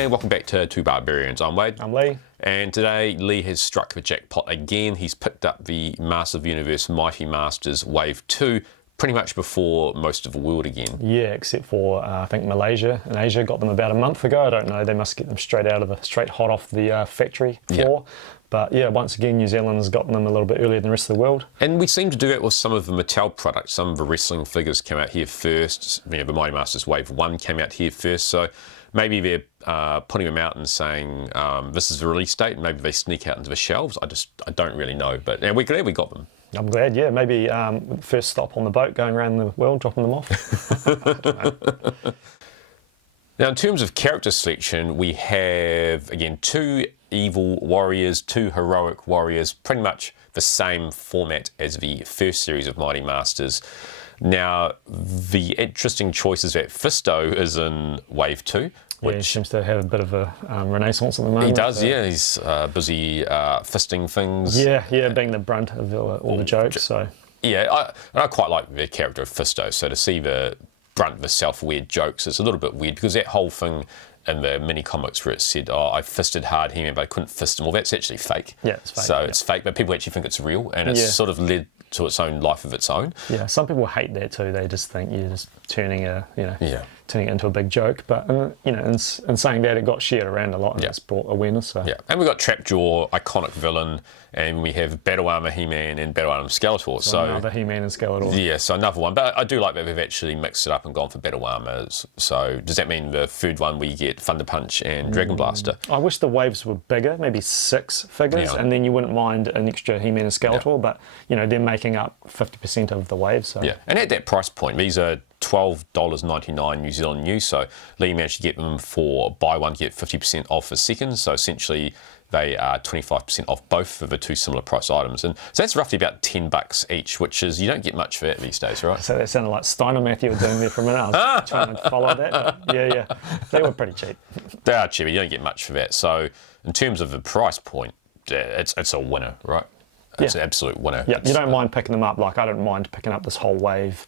And welcome back to Two Barbarians. I'm Wade. I'm Lee. And today Lee has struck the jackpot again. He's picked up the Masters of the Universe Mighty Masters Wave 2 pretty much before most of the world again. Yeah, except for I think Malaysia and Asia got them about a month ago. I don't know, they must get them straight hot off the factory floor. Yep. But yeah, once again, New Zealand's gotten them a little bit earlier than the rest of the world. And we seem to do it with some of the Mattel products. Some of the wrestling figures came out here first. You know, the Mighty Masters Wave 1 came out here first. So maybe they're putting them out and saying this is the release date, and maybe they sneak out into the shelves. I don't really know, but we're glad we got them. I'm glad, yeah. Maybe first stop on the boat, going around the world, dropping them off. I don't know. Now, in terms of character selection, we have, again, 2 evil warriors, 2 heroic warriors, pretty much the same format as the first series of Mighty Masters. Now, the interesting choice is that Fisto is in Wave 2. Which he seems to have a bit of a renaissance at the moment. He does, yeah. He's busy fisting things. Yeah, being the brunt of all the jokes. So yeah, I quite like the character of Fisto. So to see the brunt of the self-aware jokes, it's a little bit weird because that whole thing in the mini comics where it said, "Oh, I fisted hard He-Man, but I couldn't fist him." Well, that's actually fake. Yeah, it's fake. So it's fake, but people actually think it's real, and it's sort of led to its own life of its own. Yeah, some people hate that too. They just think you're just turning turning it into a big joke. But in saying that, it got shared around a lot and it's brought awareness. So. Yeah, and we've got Trapjaw, iconic villain, and we have Battle Armor He-Man and Battle Armor Skeletor. So another He-Man and Skeletor. Yeah, so another one. But I do like that they've actually mixed it up and gone for Battle Armors. So does that mean the third one we get Thunder Punch and Dragon Blaster? I wish the waves were bigger, maybe 6 figures, and then you wouldn't mind an extra He-Man and Skeletor. But they're making up 50% of the waves. So. Yeah, and at that price point, these are $12.99 New Zealand new. So Lee managed to get them for buy one get 50% off the second. So essentially they are 25% off both of the 2 similar price items, and so that's roughly about $10 each, which is, you don't get much for that these days, right? So that sounded like Steiner Math you were doing there for a minute. I was trying to follow that. Yeah, they were pretty cheap. They are cheap. You don't get much for that. So in terms of the price point, it's a winner, right? It's an absolute winner. Yeah, you don't mind picking them up. Like I don't mind picking up this whole wave.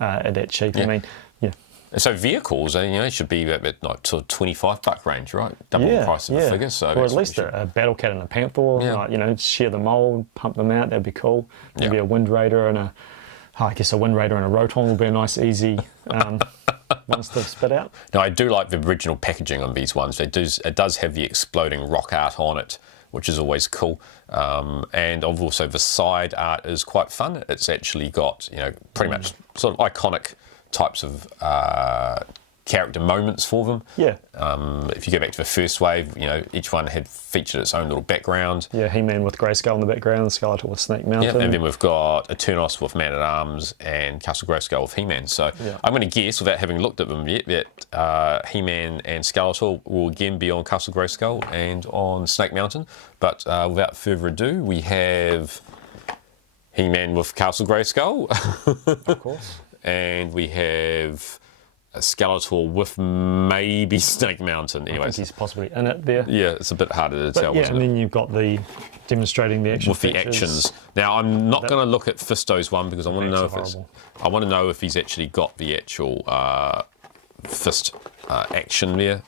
At that cheap. I mean, And so vehicles, should be at like sort of $25 range, right? Double the price of a figure. So or at least a Battle Cat and a Panther. Like, share the mold, pump them out. That'd be cool. Maybe a Wind Raider and a Wind Raider and a Roton will be a nice, easy ones to spit out. Now, I do like the original packaging on these ones. It does have the exploding rock art on it, which is always cool. And also the side art is quite fun. It's actually got, pretty much sort of iconic types of character moments for them. Yeah. If you go back to the first wave, each one had featured its own little background. Yeah, He-Man with Grayskull in the background, Skeletor with Snake Mountain. Yeah, and then we've got Eternos with Man-at-Arms and Castle Grayskull with He-Man. So I'm going to guess, without having looked at them yet, that He-Man and Skeletor will again be on Castle Grayskull and on Snake Mountain. But without further ado, we have He-Man with Castle Grayskull. Of course. And we have a Skeletor with maybe Snake Mountain. Anyways, I think he's possibly in it there. Yeah, it's a bit harder to tell. Yeah, and then you've got the demonstrating the action with the actions. Now, I'm not going to look at Fisto's one because I want to know I want to know if he's actually got the actual fist action there.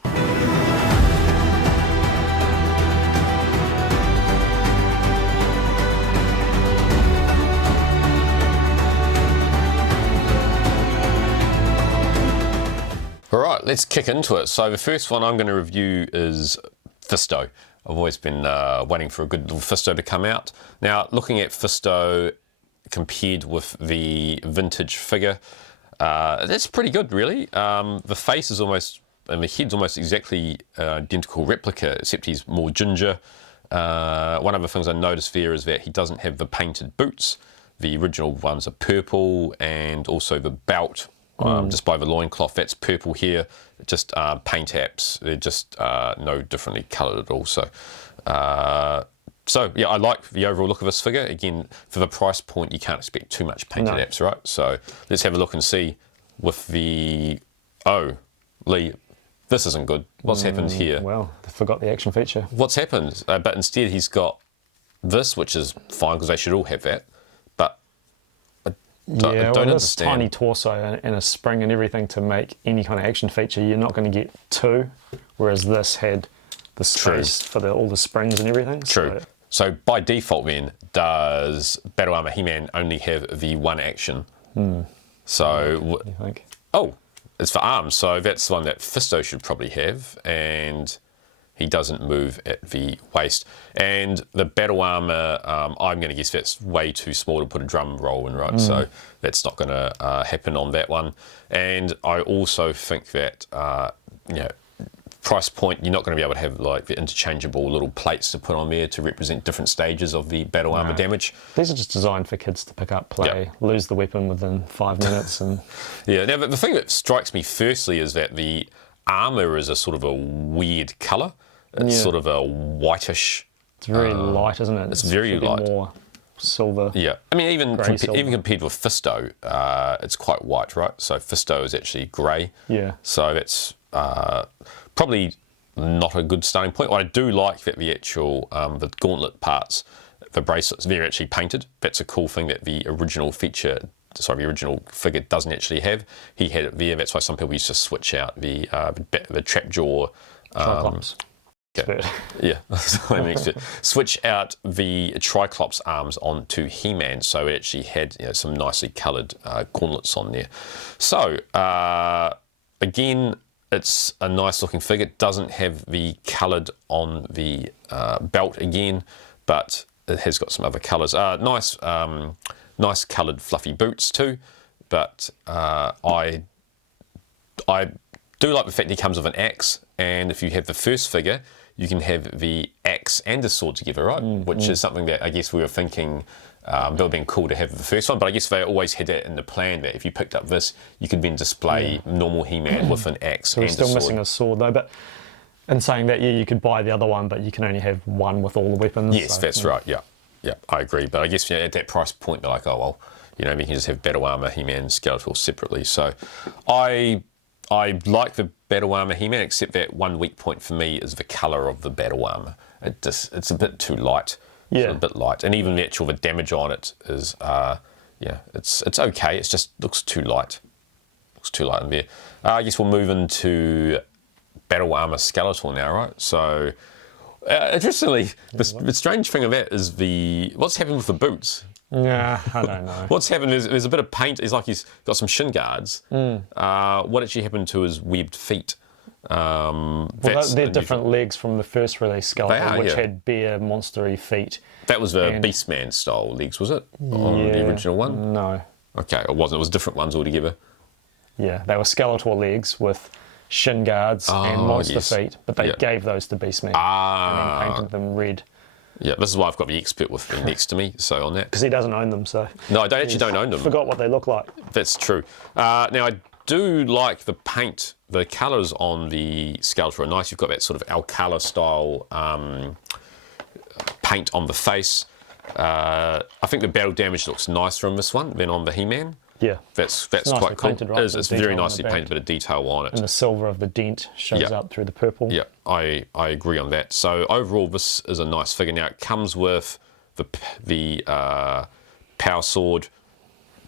All right, let's kick into it. So the first one I'm going to review is Fisto. I've always been waiting for a good little Fisto to come out. Now, looking at Fisto compared with the vintage figure, that's pretty good, really. The face is almost, and the head's almost exactly identical replica, except he's more ginger. One of the things I noticed there is that he doesn't have the painted boots. The original ones are purple, and also the belt. Just by the loincloth, that's purple here, just paint apps, they're just no differently coloured at all. So yeah, I like the overall look of this figure. Again, for the price point, you can't expect too much painted apps, right? So let's have a look and see with the, Lee, this isn't good. What's happened here? Well, I forgot the action feature. What's happened? But instead he's got this, which is fine because they should all have that. Yeah, well, this tiny torso and a spring and everything to make any kind of action feature, you're not going to get 2 whereas this had the space for all the springs and everything. True. So by default then, does Battle Armor He-Man only have the one action? So, what do you think? Oh, it's for arms, so that's the one that Fisto should probably have, and he doesn't move at the waist. And the Battle Armor, I'm going to guess that's way too small to put a drum roll in, right? So that's not going to happen on that one. And I also think that, you know, price point, you're not going to be able to have like the interchangeable little plates to put on there to represent different stages of the battle armor damage. These are just designed for kids to pick up, play, lose the weapon within 5 minutes. And yeah, now the thing that strikes me firstly is that the armor is a sort of a weird colour. It's sort of a whitish. It's very light, isn't it? It's very light. More silver. Yeah, I mean even compared with Fisto, it's quite white, right? So Fisto is actually grey. Yeah. So that's probably not a good starting point. I do like that the actual the gauntlet parts, the bracelets, they're actually painted. That's a cool thing that the original figure doesn't actually have. He had it there. That's why some people used to switch out the trap jaw. Yeah, switch out the Triclops arms onto He-Man, so it actually had some nicely coloured gauntlets on there. So again, it's a nice looking figure. It doesn't have the coloured on the belt again, but it has got some other colours. Nice coloured fluffy boots too, but I do like the fact he comes with an axe, and if you have the first figure, you can have the axe and the sword together, right? Which is something that I guess we were thinking that would have been cool to have the first one, but I guess they always had that in the plan that if you picked up this, you could then display normal He-Man with an axe and a sword. We're still missing a sword though, but in saying that, yeah, you could buy the other one, but you can only have one with all the weapons. Yes, that's right, yeah, I agree. But I guess at that price point, they're like, oh, well, we can just have Battle Armor, He-Man, Skeletor separately. So I like the Battle Armor He-Man, except that one weak point for me is the colour of the Battle Armor. It's a bit too light. Yeah. It's a bit light. And even the damage on it is, it's okay. It just looks too light. Looks too light in there. I guess we'll move into Battle Armor Skeletor now, right? So, interestingly, the strange thing of that is what's happened with the boots. Yeah, I don't know. What's happened is there's a bit of paint. It's like he's got some shin guards. What actually happened to his webbed feet? They're different legs from the first release Skeletor, which had bare, monstery feet. That was the Beastman style legs, was it? On the original one? No. Okay, it wasn't. It was different ones altogether. Yeah, they were Skeletor legs with shin guards and monster feet, but they gave those to Beastman and then painted them red. Yeah, this is why I've got the expert with me next to me, so on that. Because he doesn't own them, so... No, I don't own them. Forgot what they look like. That's true. Now, I do like the paint. The colours on the Skeletor are nice. You've got that sort of Alcala style paint on the face. I think the battle damage looks nicer on this one than on the He-Man. Yeah. That's quite cool. Painted, right? It's very nicely painted, but a detail on it. And the silver of the dent shows up through the purple. Yeah, I agree on that. So overall, this is a nice figure. Now, it comes with the power sword.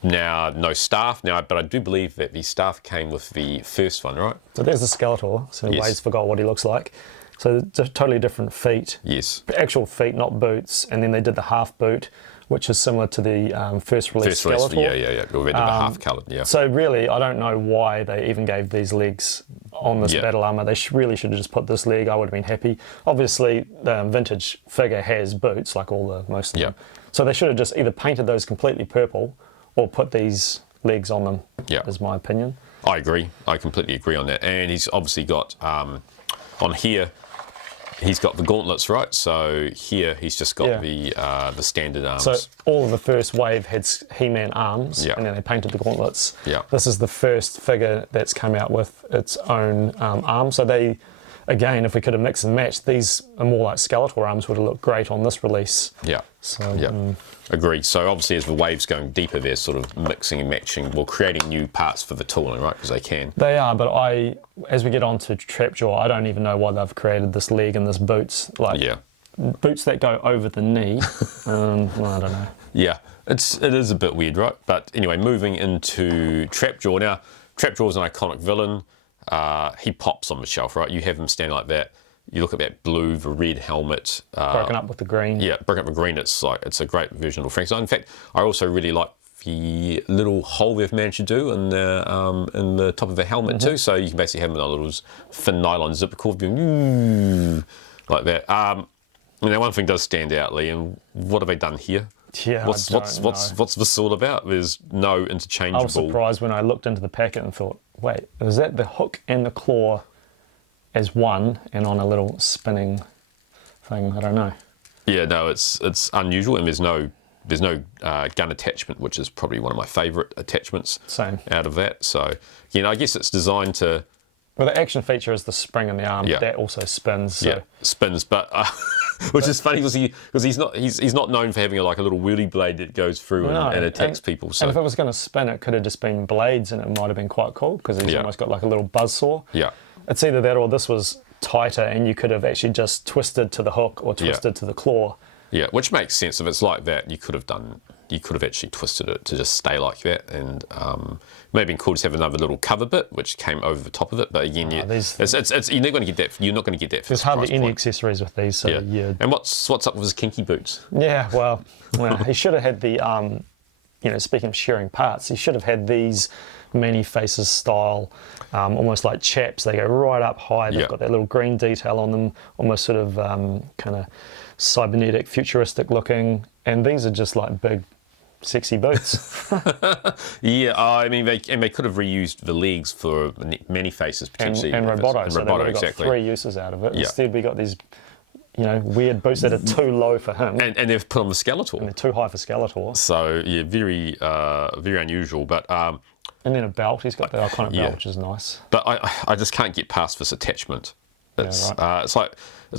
Now, no staff. But I do believe that the staff came with the first one, right? So there's the Skeletor. So Wade's forgot what he looks like. So totally different feet. Yes. Actual feet, not boots. And then they did the half boot, which is similar to the first release Skeletor. Yeah. We did the half coloured, yeah. So really, I don't know why they even gave these legs on this battle armour. They really should have just put this leg. I would have been happy. Obviously, the vintage figure has boots, like most of them. So they should have just either painted those completely purple or put these legs on them, is my opinion. I agree. I completely agree on that. And he's obviously got, on here, he's got the gauntlets, right? So here he's just got the standard arms. So all of the first wave had He-Man arms, and then they painted the gauntlets. This is the first figure that's come out with its own arms. So they, again, if we could have mixed and matched, these are more like Skeletor arms would have looked great on this release. Agree. So obviously as the wave's going deeper, they're sort of mixing and matching, creating new parts for the tooling, right? Because they can. They are, but as we get on to Trapjaw, I don't even know why they've created this leg and this boots. Boots that go over the knee. I don't know. Yeah, it is a bit weird, right? But anyway, moving into Trapjaw. Now, Trapjaw is an iconic villain. he pops on the shelf, right? You have him standing like that. You look at that blue, the red helmet. Broken up with the green. Yeah, broken up with green. It's a great version of Frankenstein. In fact, I also really like the little hole they've managed to do in the top of the helmet too. So you can basically have him in a little thin nylon zipper cord going like that. One thing does stand out, Lee, and what have they done here? Yeah, what's this all about? There's no interchangeable. I was surprised when I looked into the packet and thought, wait, is that the hook and the claw as one and on a little spinning thing? I don't know. Yeah, no, it's unusual, and there's no gun attachment, which is probably one of my favourite attachments. Same. Out of that. So, I guess it's designed to. Well, the action feature is the spring in the arm. Yeah. That also spins. So. Yeah, spins, but which is funny because he's not known for having a little wheelie blade that goes through and attacks people. So. And if it was going to spin, it could have just been blades, and it might have been quite cool because he's almost got like a little buzzsaw. Yeah. It's either that or this was tighter, and you could have actually just twisted to the hook or twisted to the claw. Yeah, which makes sense. If it's like that, you could have actually twisted it to just stay like that, and maybe been cool to have another little cover bit which came over the top of it. But again, you're not going to get that. You're not going to get that. There's hardly any accessories with these. So yeah. And what's up with his kinky boots? Yeah, well, he should have had the. Speaking of sharing parts, he should have had these many faces style, almost like chaps. They go right up high. They've got that little green detail on them, almost sort of kind of cybernetic, futuristic looking. And these are just like big, sexy boots. Yeah, they could have reused the legs for many faces potentially. And Roboto. And so Roboto, they've got exactly. 3 uses out of it. Yeah. Instead, we got these. Weird boots that are too low for him. And they've put on the Skeletor. And they're too high for Skeletor. So, yeah, very unusual. But and then a belt. He's got the iconic belt, which is nice. But I just can't get past this attachment. It's right. It's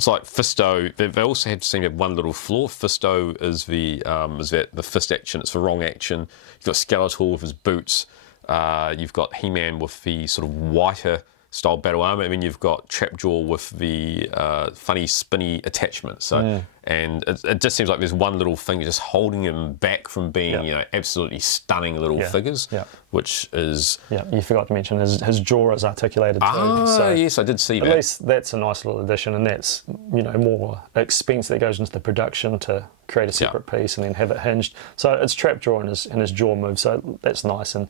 like Fisto. They also seem to have one little flaw. Fisto is the fist action. It's the wrong action. You've got Skeletor with his boots. You've got He-Man with the sort of whiter style battle armor. You've got Trapjaw with the funny spinny attachment. So, and it just seems like there's one little thing just holding him back from being, absolutely stunning little figures. Yeah. Which is. Yeah, you forgot to mention his jaw is articulated too. So yes, I did see that. At least that's a nice little addition, and that's more expense that goes into the production to create a separate piece and then have it hinged. So it's Trapjaw and his jaw move. So that's nice. And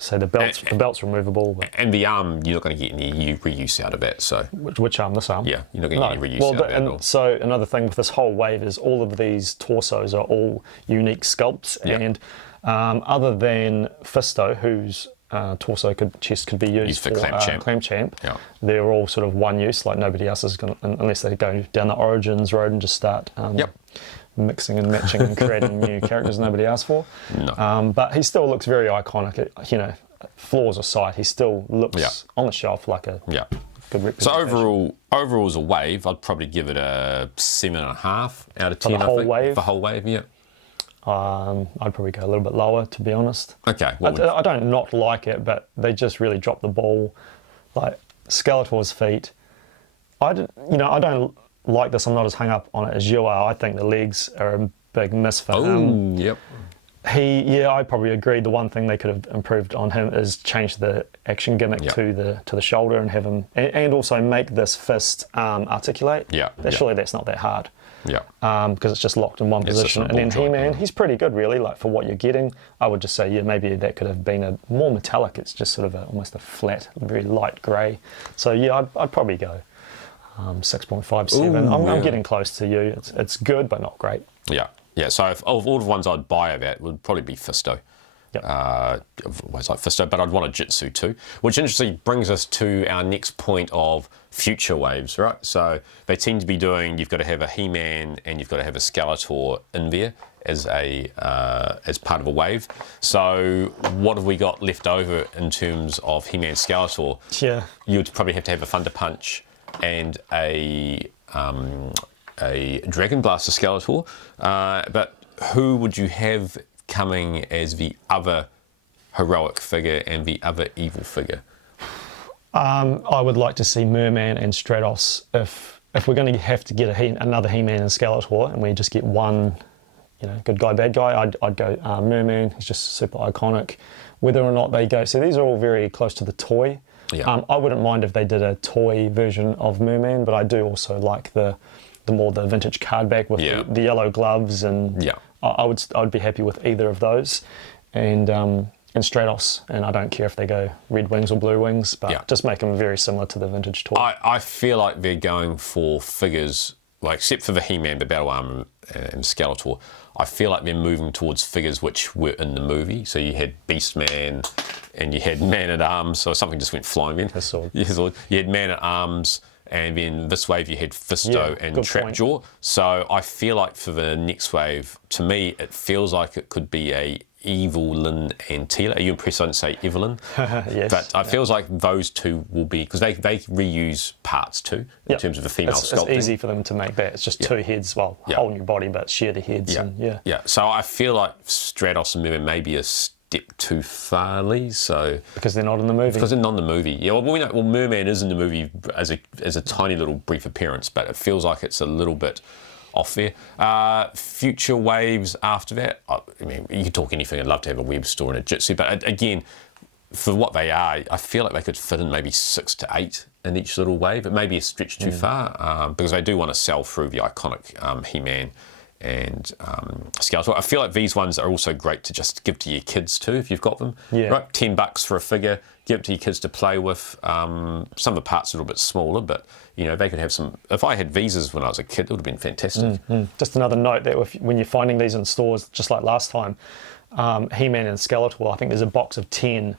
so the belt's removable. But and the arm, you're not going to get any reuse out of that. So which arm? This arm? Yeah, you're not going to get any reuse out of that at all. So another thing with this whole wave is all of these torsos are all unique sculpts, and other than Fisto, whose chest could be used for Clam Champ, they're all sort of one use. Like nobody else is going to, unless they go down the Origins road and just start. Mixing and matching and creating new characters nobody asked for. No. But he still looks very iconic. Flaws aside, he still looks on the shelf like a good representation. So overall as a wave, I'd probably give it a 7.5 out of 10. For the whole wave? For the whole wave, yeah. I'd probably go a little bit lower, to be honest. Okay. I don't not like it, but they just really dropped the ball. Like Skeletor's feet. I don't like this. I'm not as hung up on it as you are. I think the legs are a big miss for him. Yep. I probably agree. The one thing they could have improved on him is change the action gimmick to the shoulder and have him, and also make this fist articulate. Yeah. Surely that's not that hard. Yeah. Because it's just locked in one position. And then He-Man, he's pretty good, really. Like for what you're getting, I would just say, maybe that could have been a more metallic. It's just sort of almost a flat, very light grey. So I'd probably go 6.57. I'm getting close to you. It's good, but not great. Yeah. So of all the ones I'd buy of that would probably be Fisto. Yep. Always like Fisto, but I'd want a Jitsu too. Which interestingly brings us to our next point of future waves, right? So they seem to be doing. You've got to have a He-Man and you've got to have a Skeletor in there as part of a wave. So what have we got left over in terms of He-Man Skeletor? Yeah. You'd probably have to have a Thunder Punch and a Dragon Blaster Skeletor, but who would you have coming as the other heroic figure and the other evil figure? I would like to see Merman and Stratos. If we're going to have to get another He-Man and Skeletor, and we just get one, good guy, bad guy, I'd go Merman. He's just super iconic. Whether or not they go, so these are all very close to the toy. Yeah. I wouldn't mind if they did a toy version of Merman, but I do also like the vintage card back with the yellow gloves, and I would be happy with either of those, and Stratos, and I don't care if they go red wings or blue wings, but just make them very similar to the vintage toy. I feel like they're going for figures, like except for the He-Man, the Battle Armor and Skeletor, I feel like they're moving towards figures which were in the movie. So you had Beastman and you had Man-at-Arms, so something just went flying in. His sword. You had Man-at-Arms, and then this wave you had Fisto and Trapjaw. So I feel like for the next wave, to me, it feels like it could be a Evelyn and Tila. Are you impressed I didn't say Evelyn? Yes. But it feels like those two will be, because they reuse parts too, in terms of the female sculpting. It's easy for them to make that. It's just two heads, whole new body, but share the heads. Yeah. So I feel like Stratos and Merman may be a step too far, Lee. So because they're not in the movie. Because they're not in the movie. Yeah. Well, we know. Well, Merman is in the movie as a tiny little brief appearance, but it feels like it's a little bit off there. Future waves after that, I mean, you could talk anything. I'd love to have a web store and a Jitsu, but again, for what they are, I feel like they could fit in maybe 6 to 8 in each little wave. It may be a stretch too far, because they do want to sell through the iconic He-Man and Skeletor. I feel like these ones are also great to just give to your kids too, if you've got them. Yeah. Right, $10 for a figure, give it to your kids to play with. Some of the parts are a little bit smaller, but you know, they could have some. If I had visas when I was a kid, it would have been fantastic. Just another note that when you're finding these in stores, just like last time, He-Man and Skeletor, I think there's a box of 10,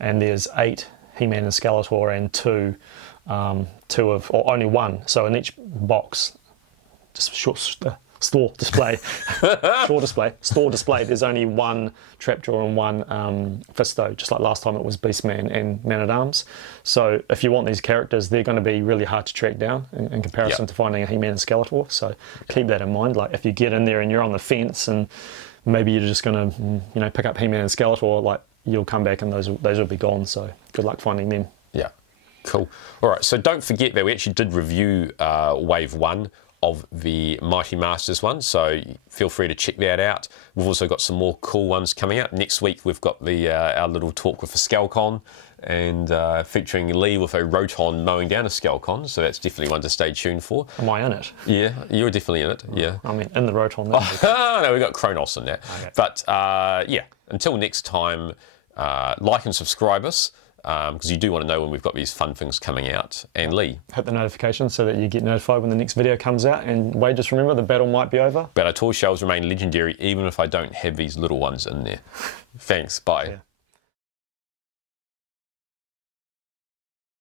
and there's 8 He-Man and Skeletor and 2 or only 1. So in each box, just store display, there's only 1 Trapjaw and 1 Fisto, just like last time it was Beastman and Man-at-Arms. So if you want these characters, they're going to be really hard to track down in comparison to finding a He-Man and Skeletor. So keep that in mind. Like if you get in there and you're on the fence and maybe you're just going to pick up He-Man and Skeletor, like you'll come back and those will be gone. So good luck finding them. Yeah, cool. All right, so don't forget that we actually did review Wave 1 of the Mighty Masters one, so feel free to check that out. We've also got some more cool ones coming out. Next week we've got our little talk with the Skelcon, and featuring Lee with a Roton mowing down a Skelcon, so that's definitely one to stay tuned for. Am I in it? Yeah, you're definitely in it, yeah. I mean, in the Roton. No, we've got Kronos in that. Okay. But yeah, until next time, like and subscribe us, because you do want to know when we've got these fun things coming out. And Lee, hit the notification so that you get notified when the next video comes out. And Wade, just remember, the battle might be over, but our toy shells remain legendary even if I don't have these little ones in there. Thanks, bye. Yeah.